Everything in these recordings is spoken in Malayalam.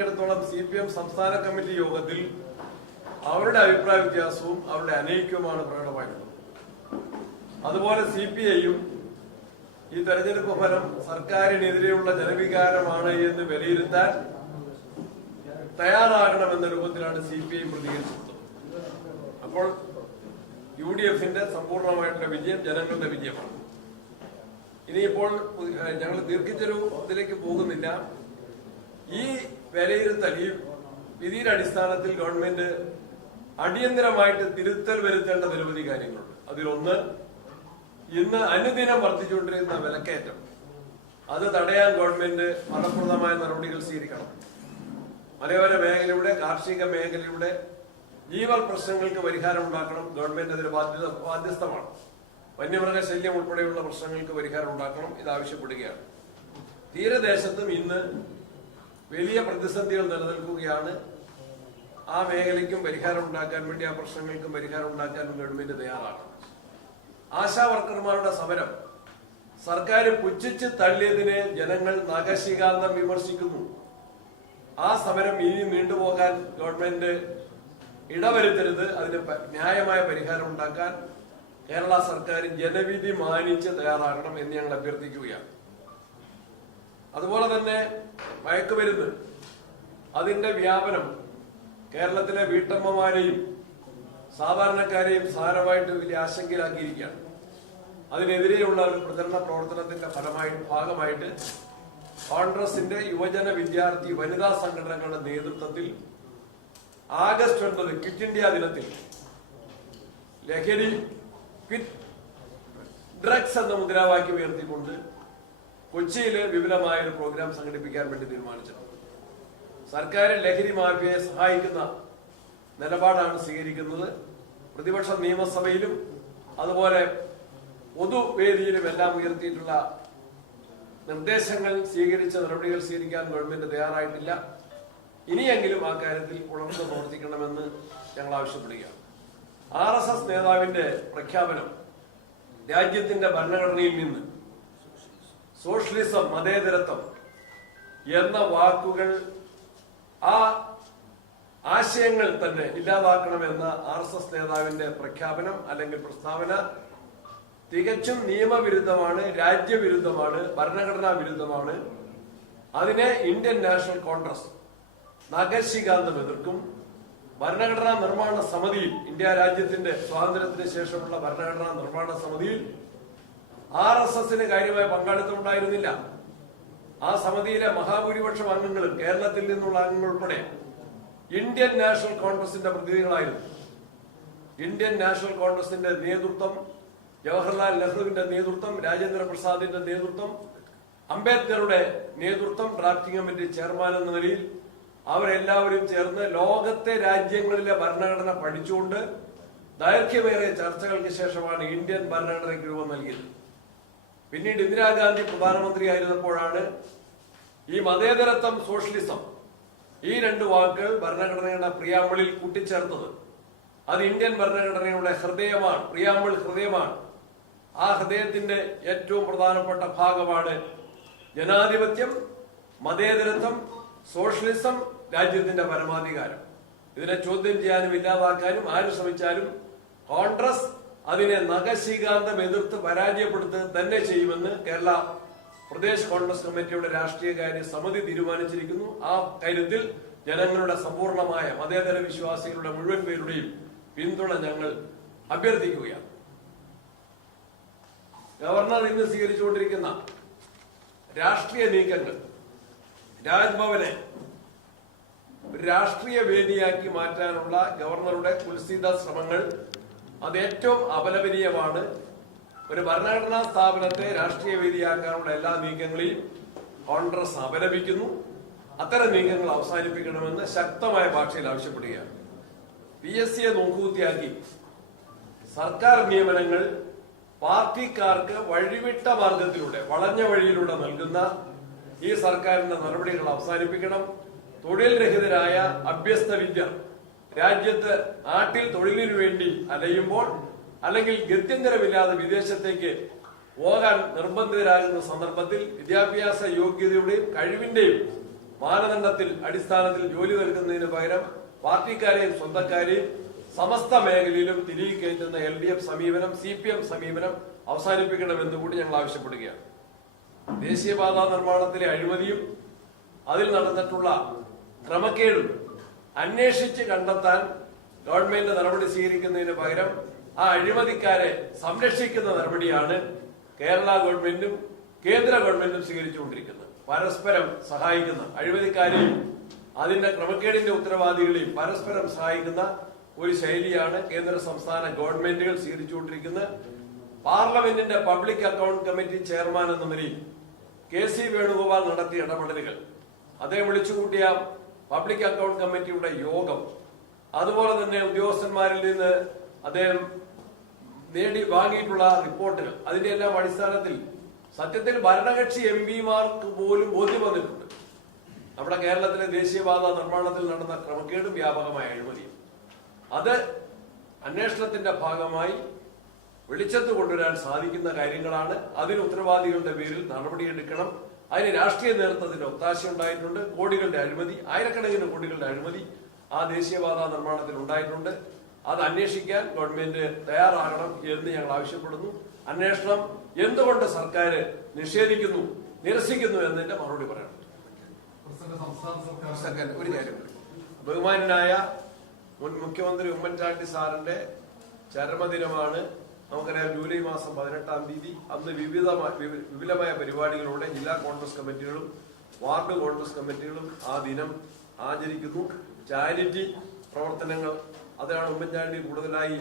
ിടത്തോളം സി പി എം സംസ്ഥാന കമ്മിറ്റി യോഗത്തിൽ അവരുടെ അഭിപ്രായ വ്യത്യാസവും അവരുടെ അനൈക്യവുമാണ് പ്രകടമായിട്ടുള്ളത് അതുപോലെ സി പി ഐയും ഈ തെരഞ്ഞെടുപ്പ് ഫലം സർക്കാരിനെതിരെയുള്ള ജനവികാരമാണ് എന്ന് വിലയിരുത്താൻ തയ്യാറാകണമെന്ന രൂപത്തിലാണ് സി പി ഐ പ്രതികരിച്ചത് അപ്പോൾ യു ഡി എഫിന്റെ സമ്പൂർണമായിട്ടുള്ള വിജയം ജനങ്ങളുടെ വിജയമാണ്. ഇനിയിപ്പോൾ ഞങ്ങൾ ദീർഘിച്ചൊരു ഇതിലേക്ക് പോകുന്നില്ല. ഈ വിലയിരുത്തൽ. ഈ വിധിയുടെ അടിസ്ഥാനത്തിൽ ഗവൺമെന്റ് അടിയന്തരമായിട്ട് തിരുത്തൽ വരുത്തേണ്ട നിരവധി കാര്യങ്ങളുണ്ട്. അതിലൊന്ന് ഇന്ന് അനുദിനം വർദ്ധിച്ചുകൊണ്ടിരിക്കുന്ന വിലക്കയറ്റം. അത് തടയാൻ ഗവൺമെന്റ് ഫലപ്രദമായ നടപടികൾ സ്വീകരിക്കണം. മലയോര മേഖലയുടെ കാർഷിക മേഖലയുടെ ജീവൽ പ്രശ്നങ്ങൾക്ക് പരിഹാരം ഉണ്ടാക്കണം. ഗവൺമെന്റ് അതിന് ബാധ്യത ബാധ്യസ്ഥമാണ്. വന്യമൃഗ ശല്യം ഉൾപ്പെടെയുള്ള പ്രശ്നങ്ങൾക്ക് പരിഹാരം ഉണ്ടാക്കണം. ഇത് ആവശ്യപ്പെടുകയാണ്. തീരദേശത്തും ഇന്ന് വലിയ പ്രതിസന്ധികൾ നിലനിൽക്കുകയാണ്. ആ മേഖലയ്ക്കും പരിഹാരം ഉണ്ടാക്കാൻ വേണ്ടി ആ പ്രശ്നങ്ങൾക്കും പരിഹാരം ഉണ്ടാക്കാൻ ഗവൺമെന്റ് തയ്യാറാണ്. ആശാ വർക്കർമാരുടെ സമരം സർക്കാർ പുച്ഛിച്ച് തള്ളിയതിനെ ജനങ്ങൾ നഖശികാന്തം വിമർശിക്കുന്നു. ആ സമരം ഇനി നീണ്ടുപോകാൻ ഗവൺമെന്റ് ഇടവരുത്തരുത്. അതിന് ന്യായമായ പരിഹാരം ഉണ്ടാക്കാൻ കേരള സർക്കാർ ജനവിധി മാനിച്ച് തയ്യാറാകണം എന്ന് ഞങ്ങൾ അഭ്യർത്ഥിക്കുകയാണ്. അതുപോലെ തന്നെ മയക്കുമരുന്ന്. അതിന്റെ വ്യാപനം കേരളത്തിലെ വീട്ടമ്മമാരെയും സാധാരണക്കാരെയും സാരമായിട്ട് വലിയ ആശങ്കയിലാക്കിയിരിക്കുകയാണ്. അതിനെതിരെയുള്ള ഒരു പ്രചരണ പ്രവർത്തനത്തിന്റെ ഫലമായി ഭാഗമായിട്ട് കോൺഗ്രസിന്റെ യുവജന വിദ്യാർത്ഥി വനിതാ സംഘടനകളുടെ നേതൃത്വത്തിൽ ആഗസ്റ്റ് ഒൻപത് ക്വിറ്റ് ഇന്ത്യ ദിനത്തിൽ ലഹരി ക്വിറ്റ് ഡ്രഗ്സ് എന്ന മുദ്രാവാക്യം ഉയർത്തിക്കൊണ്ട് കൊച്ചിയിൽ വിപുലമായ ഒരു പ്രോഗ്രാം സംഘടിപ്പിക്കാൻ വേണ്ടി തീരുമാനിച്ചത് സർക്കാർ ലഹരി മാഫിയയെ സഹായിക്കുന്ന നിലപാടാണ് സ്വീകരിക്കുന്നത്. പ്രതിപക്ഷ നിയമസഭയിലും അതുപോലെ പൊതുവേദിയിലും എല്ലാം ഉയർത്തിയിട്ടുള്ള നിർദ്ദേശങ്ങൾ സ്വീകരിച്ച നടപടികൾ സ്വീകരിക്കാൻ ഗവൺമെന്റ് തയ്യാറായിട്ടില്ല. ഇനിയെങ്കിലും ആ കാര്യത്തിൽ ഉണർന്ന് പ്രവർത്തിക്കണമെന്ന് ഞങ്ങൾ ആവശ്യപ്പെടുകയാണ്. ആർ എസ് എസ് നേതാവിന്റെ പ്രഖ്യാപനം രാജ്യത്തിന്റെ ഭരണഘടനയിൽ നിന്ന് സോഷ്യലിസം മതേതരത്വം എന്ന വാക്കുകൾ ആ ആശയങ്ങൾ തന്നെ ഇല്ലാതാക്കണമെന്ന ആർ എസ് എസ് നേതാവിന്റെ പ്രഖ്യാപനം അല്ലെങ്കിൽ പ്രസ്താവന തികച്ചും നിയമവിരുദ്ധമാണ് രാജ്യവിരുദ്ധമാണ് ഭരണഘടനാ വിരുദ്ധമാണ്. അതിനെ ഇന്ത്യൻ നാഷണൽ കോൺഗ്രസ് നഗശികാന്തം എതിർക്കും. ഭരണഘടനാ നിർമ്മാണ സമിതിയിൽ ഇന്ത്യ രാജ്യത്തിന്റെ സ്വാതന്ത്ര്യത്തിന് ശേഷമുള്ള ഭരണഘടനാ നിർമ്മാണ സമിതിയിൽ ആർ എസ് എസിന് കാര്യമായ പങ്കാളിത്തം ഉണ്ടായിരുന്നില്ല ആ സമിതിയിലെ മഹാഭൂരിപക്ഷം അംഗങ്ങളും കേരളത്തിൽ നിന്നുള്ള അംഗങ്ങൾ ഉൾപ്പെടെ ഇന്ത്യൻ നാഷണൽ കോൺഗ്രസിന്റെ പ്രതിനിധികളായിരുന്നു. ഇന്ത്യൻ നാഷണൽ കോൺഗ്രസിന്റെ നേതൃത്വം ജവഹർലാൽ നെഹ്റുവിന്റെ നേതൃത്വം രാജേന്ദ്ര പ്രസാദിന്റെ നേതൃത്വം അംബേദ്കറുടെ നേതൃത്വം ഡ്രാഫ്റ്റിംഗ് കമ്മിറ്റി ചെയർമാൻ എന്ന നിലയിൽ അവരെല്ലാവരും ചേർന്ന് ലോകത്തെ രാജ്യങ്ങളിലെ ഭരണഘടന പഠിച്ചുകൊണ്ട് ദൈർഘ്യമേറിയ ചർച്ചകൾക്ക് ശേഷമാണ് ഇന്ത്യൻ ഭരണഘടനയ്ക്ക് രൂപം നൽകിയത്. പിന്നീട് ഇന്ദിരാഗാന്ധി പ്രധാനമന്ത്രി ആയിരുന്നപ്പോഴാണ് ഈ മതേതരത്വം സോഷ്യലിസം ഈ രണ്ട് വാക്കുകൾ ഭരണഘടനയുടെ പ്രിയാമ്പിളിൽ കൂട്ടിച്ചേർത്തത്. അത് ഇന്ത്യൻ ഭരണഘടനയുടെ ഹൃദയമാണ് പ്രിയാമ്പിൾ ഹൃദയമാണ്. ആ ഹൃദയത്തിന്റെ ഏറ്റവും പ്രധാനപ്പെട്ട ഭാഗമാണ് ജനാധിപത്യം മതേതരത്വം സോഷ്യലിസം രാജ്യത്തിന്റെ പരമാധികാരം. ഇതിനെ ചോദ്യം ചെയ്യാനും ഇല്ലാതാക്കാനും ആരും ശ്രമിച്ചാലും കോൺഗ്രസ് അതിനെ നഖശീകാന്തം എതിർത്ത് പരാജയപ്പെടുത്തുക തന്നെ ചെയ്യുമെന്ന് കേരള പ്രദേശ് കോൺഗ്രസ് കമ്മിറ്റിയുടെ രാഷ്ട്രീയകാര്യ സമിതി തീരുമാനിച്ചിരിക്കുന്നു. ആ കാര്യത്തിൽ ജനങ്ങളുടെ സമ്പൂർണമായ മതേതര വിശ്വാസികളുടെ മുഴുവൻ പേരുടെയും പിന്തുണ ഞങ്ങൾ അഭ്യർത്ഥിക്കുകയാണ്. ഗവർണർ ഇന്ന് സ്വീകരിച്ചുകൊണ്ടിരിക്കുന്ന രാഷ്ട്രീയ നീക്കങ്ങൾ രാജ്ഭവനെ രാഷ്ട്രീയ വേദിയാക്കി മാറ്റാനുള്ള ഗവർണറുടെ കുൽസിത ശ്രമങ്ങൾ അത് ഏറ്റവും അപലപനീയമാണ്. ഒരു ഭരണഘടനാ സ്ഥാപനത്തെ രാഷ്ട്രീയ വേദിയാക്കാനുള്ള എല്ലാ നീക്കങ്ങളെയും കോൺഗ്രസ് അപലപിക്കുന്നു. അത്തരം നീക്കങ്ങൾ അവസാനിപ്പിക്കണമെന്ന് ശക്തമായ ഭാഷയിൽ ആവശ്യപ്പെടുകയാണ്. പി എസ് സിയെ നോക്കുകുത്തിയാക്കി സർക്കാർ നിയമനങ്ങൾ പാർട്ടിക്കാർക്ക് വഴിവിട്ട മാർഗത്തിലൂടെ വളഞ്ഞ വഴിയിലൂടെ നൽകുന്ന ഈ സർക്കാരിന്റെ നടപടികൾ അവസാനിപ്പിക്കണം. തൊഴിൽ രഹിതരായ അഭ്യസ്ത വിദ്യർ രാജ്യത്ത് നാട്ടിൽ തൊഴിലിനു വേണ്ടി അലയുമ്പോൾ അല്ലെങ്കിൽ ഗത്യന്തരമില്ലാതെ വിദേശത്തേക്ക് പോകാൻ നിർബന്ധിതരാകുന്ന സന്ദർഭത്തിൽ വിദ്യാഭ്യാസ യോഗ്യതയുടെയും കഴിവിന്റെയും മാനദണ്ഡത്തിൽ അടിസ്ഥാനത്തിൽ ജോലി നൽകുന്നതിന് പകരം പാർട്ടിക്കാരെയും സ്വന്തക്കാരെയും സമസ്ത മേഖലയിലും തിരികെ കയറ്റുന്ന എൽ ഡി എഫ് സമീപനം സി പി എം സമീപനം അവസാനിപ്പിക്കണമെന്ന് കൂടി ഞങ്ങൾ ആവശ്യപ്പെടുകയാണ്. ദേശീയപാതാ നിർമ്മാണത്തിലെ അഴിമതിയും അതിൽ നടന്നിട്ടുള്ള ക്രമക്കേടും അന്വേഷിച്ച് കണ്ടെത്താൻ ഗവൺമെന്റ് നടപടി സ്വീകരിക്കുന്നതിന് പകരം ആ അഴിമതിക്കാരെ സംരക്ഷിക്കുന്ന നടപടിയാണ് കേരള ഗവൺമെന്റും കേന്ദ്ര ഗവൺമെന്റും സ്വീകരിച്ചുകൊണ്ടിരിക്കുന്നത്. പരസ്പരം സഹായിക്കുന്ന അഴിമതിക്കാരെയും അതിന്റെ ക്രമക്കേടിന്റെ ഉത്തരവാദികളെയും പരസ്പരം സഹായിക്കുന്ന ഒരു ശൈലിയാണ് കേന്ദ്ര സംസ്ഥാന ഗവൺമെന്റുകൾ സ്വീകരിച്ചുകൊണ്ടിരിക്കുന്നത് പാർലമെന്റിന്റെ പബ്ലിക് അക്കൗണ്ട് കമ്മിറ്റി ചെയർമാൻ എന്ന നിലയിൽ കെ സി വേണുഗോപാൽ നടത്തിയ ഇടപെടലുകൾ. അദ്ദേഹം വിളിച്ചുകൂട്ടിയ പബ്ലിക് അക്കൗണ്ട് കമ്മിറ്റിയുടെ യോഗം. അതുപോലെ തന്നെ ഉദ്യോഗസ്ഥന്മാരിൽ നിന്ന് അദ്ദേഹം നേടി വാങ്ങിയിട്ടുള്ള റിപ്പോർട്ടുകൾ. അതിന്റെ എല്ലാം അടിസ്ഥാനത്തിൽ സത്യത്തിൽ ഭരണകക്ഷി എം പിമാർക്ക് പോലും ബോധ്യം വന്നിട്ടുണ്ട്. നമ്മുടെ കേരളത്തിലെ ദേശീയപാത നിർമ്മാണത്തിൽ നടന്ന ക്രമക്കേടും വ്യാപകമായ അഴിമതിയും അത് അന്വേഷണത്തിന്റെ ഭാഗമായി വെളിച്ചത്ത് കൊണ്ടുവരാൻ സാധിക്കുന്ന കാര്യങ്ങളാണ്. അതിന് ഉത്തരവാദികളുടെ പേരിൽ നടപടിയെടുക്കണം. അതിന് രാഷ്ട്രീയ നേതൃത്വത്തിന്റെ ഒത്താശ ഉണ്ടായിട്ടുണ്ട്. കോടികളുടെ അഴിമതി ആയിരക്കണക്കിന് കോടികളുടെ അഴിമതി ആ ദേശീയപാത നിർമ്മാണത്തിൽ ഉണ്ടായിട്ടുണ്ട്. അത് അന്വേഷിക്കാൻ ഗവൺമെന്റ് തയ്യാറാകണം എന്ന് ഞങ്ങൾ ആവശ്യപ്പെടുന്നു. അന്വേഷണം എന്തുകൊണ്ട് സർക്കാർ നിഷേധിക്കുന്നു നിരസിക്കുന്നു എന്നതിന്റെ മറുപടി പറയണം ഒരു കാര്യം. ബഹുമാനായ മുൻ മുഖ്യമന്ത്രി ഉമ്മൻചാണ്ടി സാറിന്റെ ചരമദിനമാണ് നമുക്കറിയാം ജൂലൈ മാസം പതിനെട്ടാം തീയതി അന്ന് വിവിധ വിപുലമായ പരിപാടികളോടെ ജില്ലാ കോൺഗ്രസ് കമ്മിറ്റികളും വാർഡ് കോൺഗ്രസ് കമ്മിറ്റികളും ആ ദിനം ആചരിക്കുന്നു. ചാരിറ്റി പ്രവർത്തനങ്ങൾ അതാണ് ഉമ്മൻചാണ്ടി കൂടുതലായി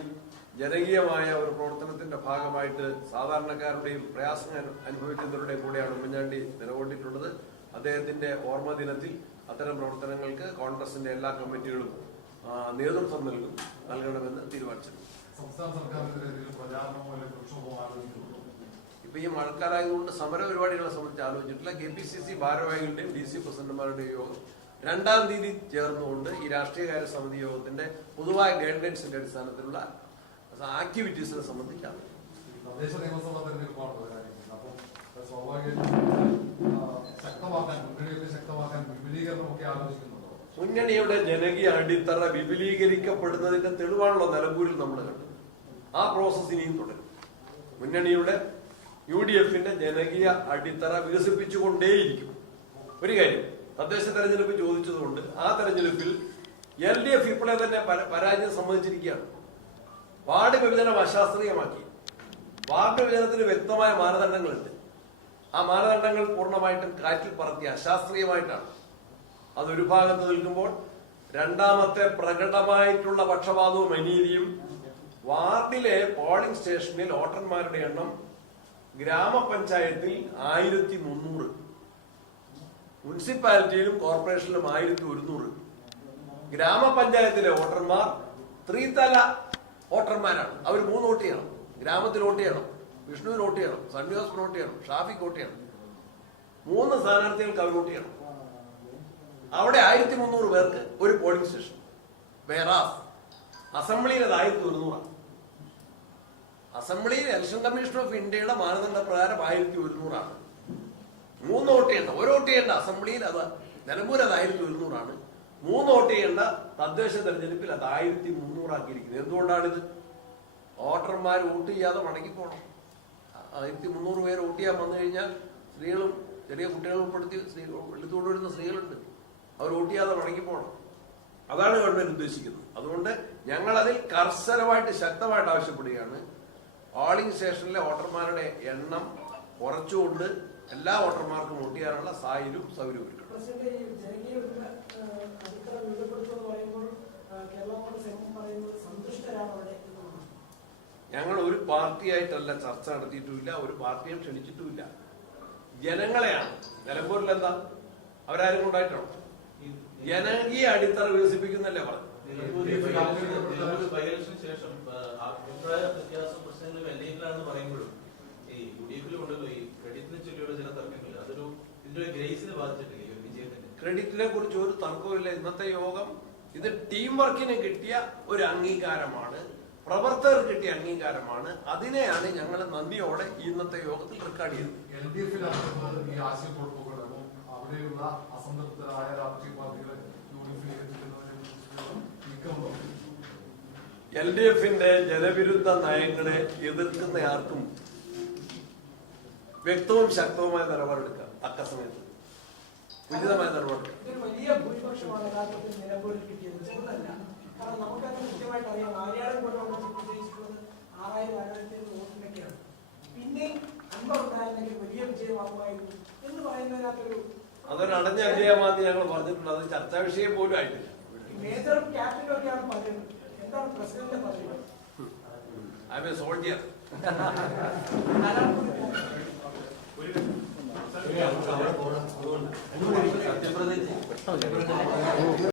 ജനകീയമായ ഒരു പ്രവർത്തനത്തിന്റെ ഭാഗമായിട്ട് സാധാരണക്കാരുടെയും പ്രയാസം അനു- അനുഭവിക്കുന്നവരുടെയും കൂടെയാണ് ഉമ്മൻചാണ്ടി നിലകൊണ്ടിട്ടുള്ളത്. അദ്ദേഹത്തിന്റെ ഓർമ്മ ദിനത്തിൽ അത്തരം പ്രവർത്തനങ്ങൾക്ക് കോൺഗ്രസിന്റെ എല്ലാ കമ്മിറ്റികളും നേതൃത്വം നൽകും നൽകണമെന്ന് തീരുമാനിച്ചിട്ടുണ്ട്. സംസ്ഥാന സർക്കാരിന്റെ പ്രചാരണമോ അല്ലെങ്കിൽ പ്രക്ഷോഭമോ ആലോചിക്കുന്നുണ്ടോ ഇപ്പൊ ഈ മഴക്കാലായതുകൊണ്ട് സമര പരിപാടികളെ സംബന്ധിച്ച് ആലോചിച്ചിട്ടില്ല. കെ പി സി സി ഭാരവാഹികളുടെയും ഡി സി പ്രസിഡന്റുമാരുടെയും യോഗം രണ്ടാം തീയതി ചേർന്നുകൊണ്ട് ഈ രാഷ്ട്രീയകാര്യ സമിതി യോഗത്തിന്റെ പൊതുവായ ഗൈഡൻസിന്റെ അടിസ്ഥാനത്തിലുള്ള ആക്ടിവിറ്റീസിനെ സംബന്ധിച്ചാണ്. തദ്ദേശ നിയമസഭാ തെരഞ്ഞെടുപ്പാണ് അപ്പം സ്വാഭാവികമായിട്ടും ശക്തമാക്കാൻ മുന്നണിയൊക്കെ ശക്തമാക്കാൻ വിപുലീകരണമൊക്കെ ആലോചിക്കുന്നുണ്ടോ മുന്നണിയുടെ ജനകീയ അടിത്തറ വിപുലീകരിക്കപ്പെടുന്നതിന്റെ തെളിവാണല്ലോ നിലമ്പൂരിൽ നമ്മൾ കണ്ടത്. ആ പ്രോസസ് ഇനിയും തുടരും. മുന്നണിയുടെ യു ഡി എഫിന്റെ ജനകീയ അടിത്തറ വികസിപ്പിച്ചുകൊണ്ടേയിരിക്കും. ഒരു കാര്യം തദ്ദേശ തെരഞ്ഞെടുപ്പ് ചോദിച്ചതുകൊണ്ട് ആ തെരഞ്ഞെടുപ്പിൽ എൽ ഡി എഫ് ഇപ്പോഴേ തന്നെ പര- പരാജയം സംബന്ധിച്ചിരിക്കുകയാണ് വാർഡ് വിഭജനം അശാസ്ത്രീയമാക്കി. വാർഡ് വിഭജനത്തിന് വ്യക്തമായ മാനദണ്ഡങ്ങളുണ്ട്. ആ മാനദണ്ഡങ്ങൾ പൂർണമായിട്ടും കാറ്റിൽ പറത്തി അശാസ്ത്രീയമായിട്ടാണ്. അതൊരു ഭാഗത്ത് നിൽക്കുമ്പോൾ രണ്ടാമത്തെ പ്രകടമായിട്ടുള്ള പക്ഷപാതവും അനീതിയും വാർഡിലെ പോളിംഗ് സ്റ്റേഷനിൽ വോട്ടർമാരുടെ എണ്ണം ഗ്രാമപഞ്ചായത്തിൽ ആയിരത്തി മുന്നൂറ് മുനിസിപ്പാലിറ്റിയിലും കോർപ്പറേഷനിലും ആയിരത്തി ഒരുന്നൂറ് ഗ്രാമപഞ്ചായത്തിലെ വോട്ടർമാർ ത്രിതല വോട്ടർമാരാണ്. അവർ മൂന്ന് വോട്ട് ചെയ്യണം. ഗ്രാമത്തിൽ വോട്ട് ചെയ്യണം. വിഷ്ണുവിന് വോട്ട് ചെയ്യണം. സണ്ണിവാസിന് വോട്ട് ചെയ്യണം. ഷാഫിക്ക് വോട്ട് ചെയ്യണം. മൂന്ന് സ്ഥാനാർത്ഥികൾക്ക് അവർ വോട്ട് ചെയ്യണം. അവിടെ ആയിരത്തി മുന്നൂറ് പേർക്ക് ഒരു പോളിംഗ് സ്റ്റേഷൻ. വേറാസ് അസംബ്ലിയിൽ അത് ആയിരത്തി ഒരുന്നൂറാണ് അസംബ്ലിയിൽ ഇലക്ഷൻ കമ്മീഷൻ ഓഫ് ഇന്ത്യയുടെ മാനദണ്ഡ പ്രകാരം ആയിരത്തി ഒരുന്നൂറാണ്. മൂന്ന് വോട്ട് ചെയ്യേണ്ട ഒരു വോട്ട് ചെയ്യേണ്ട അസംബ്ലിയിൽ അത് നിലമ്പൂർ അത് ആയിരത്തി ഒരുന്നൂറാണ്. മൂന്ന് വോട്ട് ചെയ്യേണ്ട തദ്ദേശ തെരഞ്ഞെടുപ്പിൽ അത് ആയിരത്തി മുന്നൂറാക്കിയിരിക്കുന്നത് എന്തുകൊണ്ടാണിത്? വോട്ടർമാർ വോട്ട് ചെയ്യാതെ മടങ്ങിപ്പോണം ആയിരത്തി മുന്നൂറ് പേര് വോട്ട് ചെയ്യാൻ വന്നു കഴിഞ്ഞാൽ സ്ത്രീകളും ചെറിയ കുട്ടികൾ ഉൾപ്പെടുത്തി സ്ത്രീ വെളുത്തുകൊണ്ട് വരുന്ന സ്ത്രീകളുണ്ട്. അവർ വോട്ട് ചെയ്യാതെ മടങ്ങിപ്പോണം അതാണ് ഗവൺമെന്റ് ഉദ്ദേശിക്കുന്നത്. അതുകൊണ്ട് ഞങ്ങൾ അതിൽ കർശനമായിട്ട് ശക്തമായിട്ട് ആവശ്യപ്പെടുകയാണ്. പോളിംഗ് സ്റ്റേഷനിലെ വോട്ടർമാരുടെ എണ്ണം കുറച്ചുകൊണ്ട് എല്ലാ വോട്ടർമാർക്കും വോട്ട് ചെയ്യാനുള്ള സാഹചര്യവും സൗകര്യവും ഞങ്ങൾ ഒരു പാർട്ടിയായിട്ടല്ല ചർച്ച നടത്തിയിട്ടുമില്ല ഒരു പാർട്ടിയും ക്ഷണിച്ചിട്ടുമില്ല. ജനങ്ങളെയാണ്. നിലമ്പൂരിൽ എന്താ അവരാരും കൊണ്ടായിട്ടാണോ ജനകീയ അടിത്തറ വികസിപ്പിക്കുന്നല്ലേ പറഞ്ഞു ഈ ക്രെഡിറ്റിനെ അതൊരു കുറിച്ച് ഒരു തർക്കവുമില്ല. ഇന്നത്തെ യോഗം ഇത് ടീം വർക്കിന് കിട്ടിയ ഒരു അംഗീകാരമാണ്. പ്രവർത്തകർ കിട്ടിയ അംഗീകാരമാണ്. അതിനെയാണ് ഞങ്ങൾ നന്ദിയോടെ ഇന്നത്തെ യോഗത്തിൽ റെക്കോർഡ് ചെയ്തത്. എൽ ഡി അവിടെ അവിടെയുള്ള അസംതൃപ്തരായ രാഷ്ട്രീയ പാർട്ടികളെ യു ഡി എഫിലേക്ക് എത്തിക്കുന്നതിനെ കുറിച്ച് നീക്കമുണ്ടോ എൽ ഡി എഫിന്റെ ജനവിരുദ്ധ നയങ്ങളെ എതിർക്കുന്ന ആർക്കും വ്യക്തവും ശക്തവുമായ നിലപാടെടുക്കാം അക്കസമയത്ത്. ഉചിതമായ നിലപാടെടുക്കാം. വലിയ ഭൂരിപക്ഷമാണ് യഥാർത്ഥത്തിൽ നിലമ്പൂരിൽ കിട്ടിയത്. ചെറുതല്ല. കാരണം നമുക്കത് കൃത്യമായിട്ട് അറിയാം. ആര്യാടൻ കൊണ്ടുള്ള വിജയിച്ചിട്ടുള്ളത് ആറായിരം ആയിരത്തി വോട്ടിലൊക്കെയാണ് പിന്നെയും അൻപതുണ്ടായിരുന്നെങ്കിൽ വലിയ വിജയമാകുമായിരുന്നു എന്ന് പറയുന്നതിനകത്തൊരു അതൊരു അടഞ്ഞ അധ്യായമാണെന്ന് ഞങ്ങൾ പറഞ്ഞിട്ടുണ്ട്. അത് ചർച്ചാ വിഷയം പോലും ആയിട്ടില്ല. മേജറും ക്യാപ്റ്റനും ഒക്കെയാണ് പറയുന്നത്. എന്താണ് പ്രസിഡന്റ് പറയുന്നത് ഐ എ സോൾജിയർ. സത്യപ്രതിജ്ഞ.